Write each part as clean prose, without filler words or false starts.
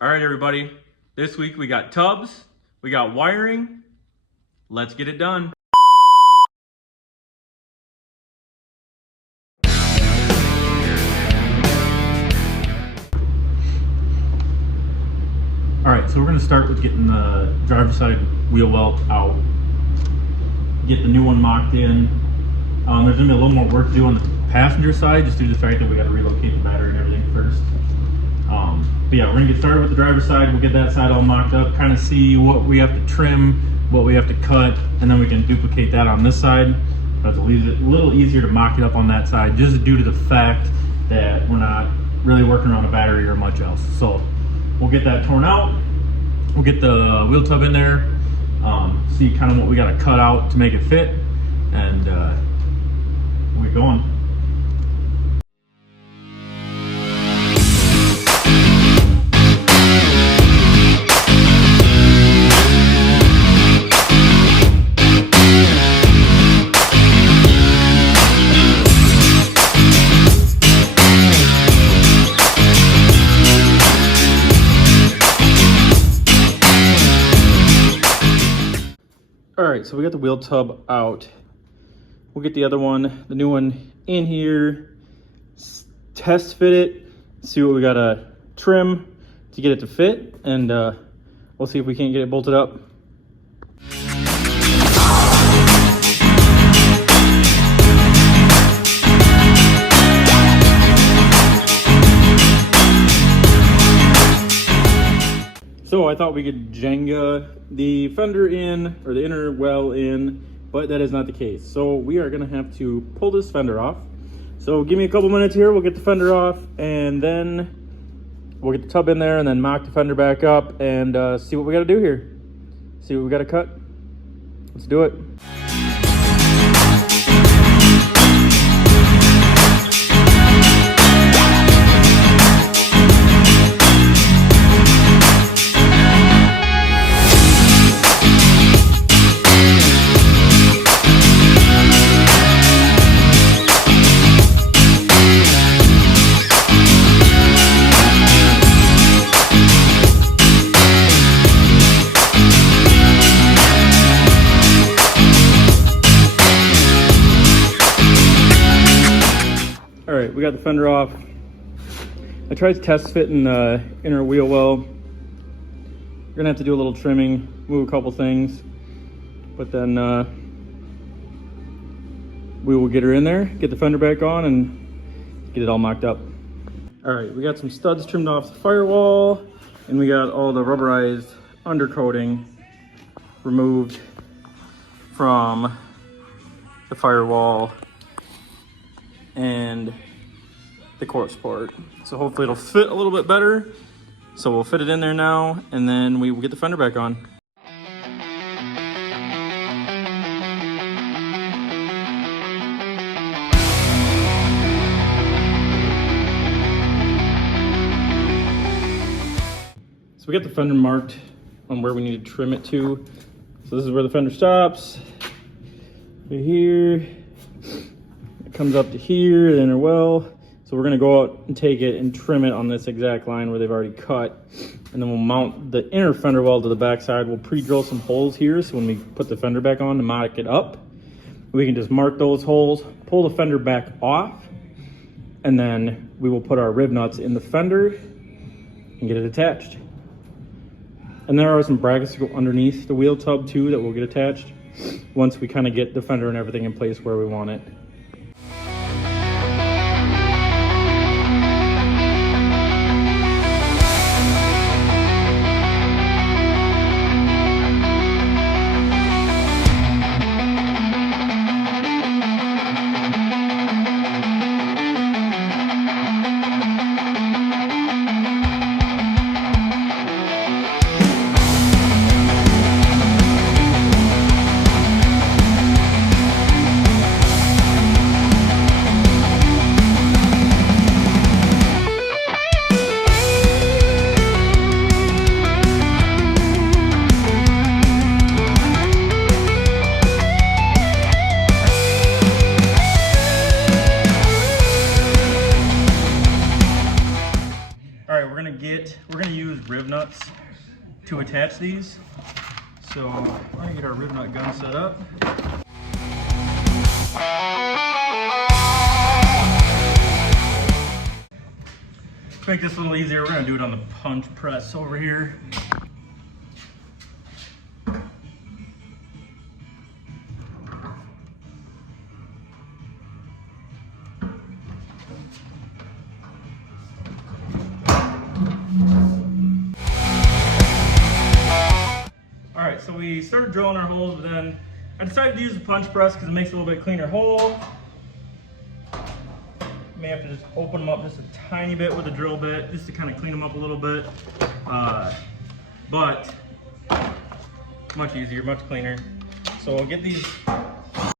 All right, everybody. This week we got tubs, we got wiring. Let's get it done. All right, so we're gonna start with getting the driver's side wheel well out. Get the new one mocked in. There's gonna be a little more work to do on the passenger side, just due to the fact that we gotta relocate the battery and everything first. But yeah, we're gonna get started with the driver's side. We'll get that side all mocked up, kind of see what we have to trim, what we have to cut, and then we can duplicate that on this side. But it's a little easier to mock it up on that side, just due to the fact that we're not really working on a battery or much else. So we'll get that torn out. We'll get the wheel tub in there, see kind of what we got to cut out to make it fit, and we'll get going. All right, so we got the wheel tub out. We'll get the other one, the new one, in here, test fit it, see what we gotta trim to get it to fit, and we'll see if we can't get it bolted up. So I thought we could Jenga the fender in, or the inner well in, but that is not the case. So we are gonna have to pull this fender off. So give me a couple minutes here, we'll get the fender off, and then we'll get the tub in there and then mock the fender back up and see what we gotta do here. See what we gotta cut. Let's do it. All right, we got the fender off. I tried test fitting the inner wheel well. We're gonna have to do a little trimming, move a couple things, but then we will get her in there, get the fender back on, and get it all mocked up. All right, we got some studs trimmed off the firewall, and we got all the rubberized undercoating removed from the firewall and the core support. So hopefully it'll fit a little bit better. So we'll fit it in there now, and then we will get the fender back on. So we got the fender marked on where we need to trim it to. So this is where the fender stops, right here. It comes up to here, the inner well. So we're gonna go out and take it and trim it on this exact line where they've already cut. And then we'll mount the inner fender well to the back side. We'll pre-drill some holes here, so when we put the fender back on to mock it up, we can just mark those holes, pull the fender back off, and then we will put our rib nuts in the fender and get it attached. And there are some brackets to go underneath the wheel tub too that will get attached once we kind of get the fender and everything in place where we want it. we're gonna use rib nuts to attach these. So we're gonna get our rib nut gun set up. To make this a little easier, we're gonna do it on the punch press over here. Alright, so we started drilling our holes, but then I decided to use the punch press because it makes a little bit cleaner hole. May have to just open them up just a tiny bit with a drill bit, just to kind of clean them up a little bit. But much easier, much cleaner. So we'll get these, now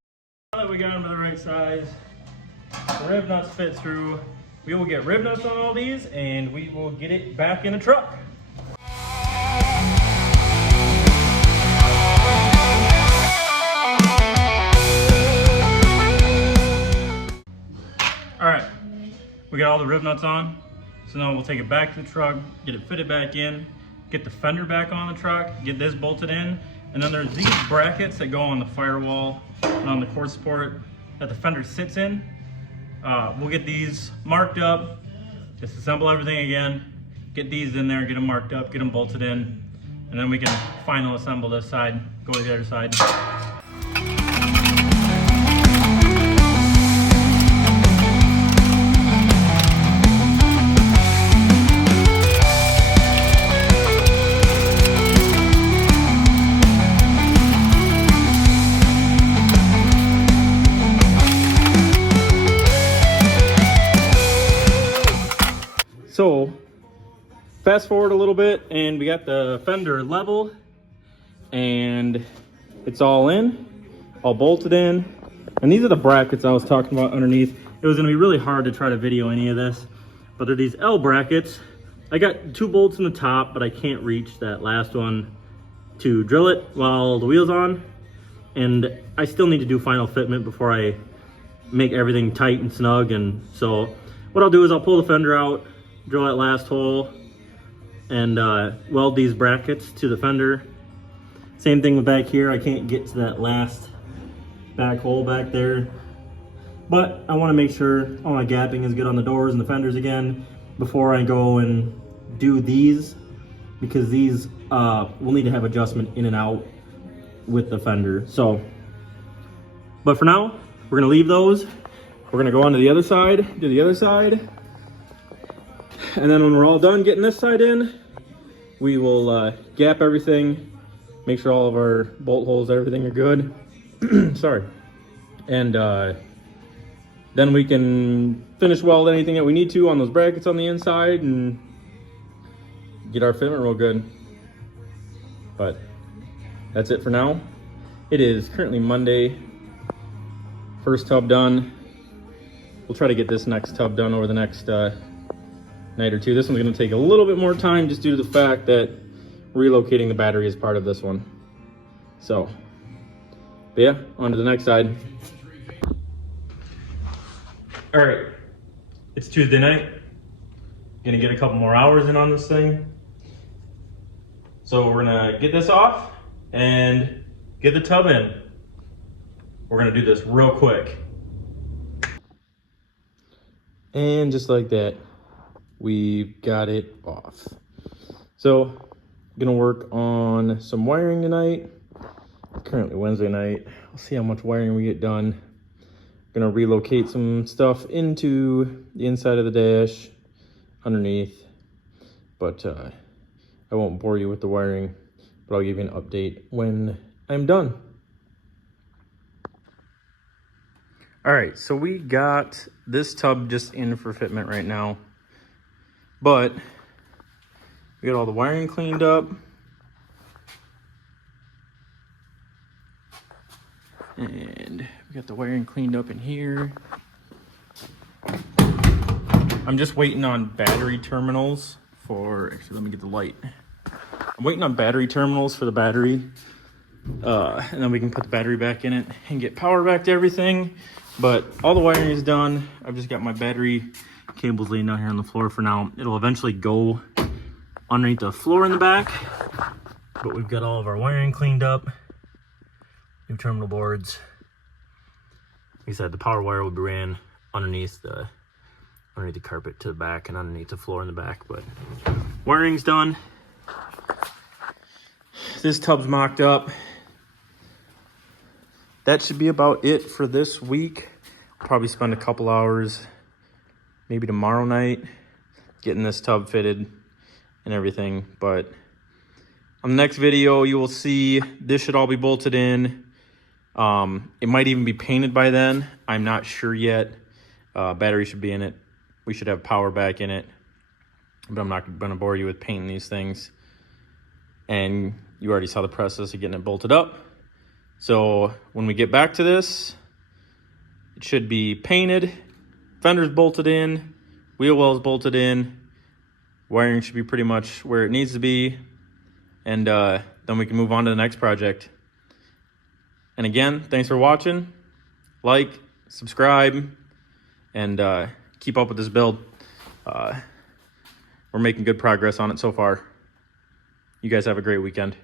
that we got them to the right size, the rib nuts fit through, we will get rib nuts on all these and we will get it back in the truck. Alright, we got all the rib nuts on, so now we'll take it back to the truck, get it fitted back in, get the fender back on the truck, get this bolted in, and then there's these brackets that go on the firewall and on the core support that the fender sits in. We'll get these marked up, disassemble everything again, get these in there, get them marked up, get them bolted in, and then we can final assemble this side, go to the other side. So, fast forward a little bit and we got the fender level and it's all in, all bolted in. And these are the brackets I was talking about underneath. It was gonna be really hard to try to video any of this, but they're these L brackets. I got 2 bolts in the top, but I can't reach that last one to drill it while the wheel's on. And I still need to do final fitment before I make everything tight and snug. And so what I'll do is I'll pull the fender out, drill that last hole, and weld these brackets to the fender. Same thing with back here. I can't get to that last back hole back there, but I want to make sure all my gapping is good on the doors and the fenders again before I go and do these, because these will need to have adjustment in and out with the fender. So, but for now, we're gonna leave those. We're gonna go on to the other side, do the other side. And then when we're all done getting this side in, we will gap everything, make sure all of our bolt holes, everything are good. Sorry. And then we can finish weld anything that we need to on those brackets on the inside and get our fitment real good. But that's it for now. It is currently Monday. First tub done. We'll try to get this next tub done over the next night or two. This one's going to take a little bit more time just due to the fact that relocating the battery is part of this one. So, but yeah, on to the next side. All right, it's Tuesday night. Gonna get a couple more hours in on this thing. So we're gonna get this off and get the tub in. We're gonna do this real quick. And just like that, we've got it off. So, I'm gonna work on some wiring tonight. Currently Wednesday night. I'll see how much wiring we get done. Gonna relocate some stuff into the inside of the dash, underneath. But I won't bore you with the wiring, but I'll give you an update when I'm done. All right, so we got this tub just in for fitment right now. But we got all the wiring cleaned up. And we got the wiring cleaned up in here. I'm just waiting on battery terminals for, actually let me get the light. I'm waiting on battery terminals for the battery. And then we can put the battery back in it and get power back to everything. But all the wiring is done. I've just got my battery cables laying down here on the floor for now. It'll eventually go underneath the floor in the back. But we've got all of our wiring cleaned up. New terminal boards. Like I said, the power wire will be ran underneath the carpet to the back and underneath the floor in the back, but wiring's done. This tub's mocked up. That should be about it for this week. I'll probably spend a couple hours, maybe tomorrow night, getting this tub fitted and everything. But on the next video, you will see this should all be bolted in. It might even be painted by then. I'm not sure yet. Battery should be in it. We should have power back in it. But I'm not going to bore you with painting these things. And you already saw the process of getting it bolted up. So when we get back to this, it should be painted, fenders bolted in, wheel wells bolted in, wiring should be pretty much where it needs to be, and then we can move on to the next project. And again, thanks for watching. Like, subscribe, and keep up with this build. We're making good progress on it so far. You guys have a great weekend.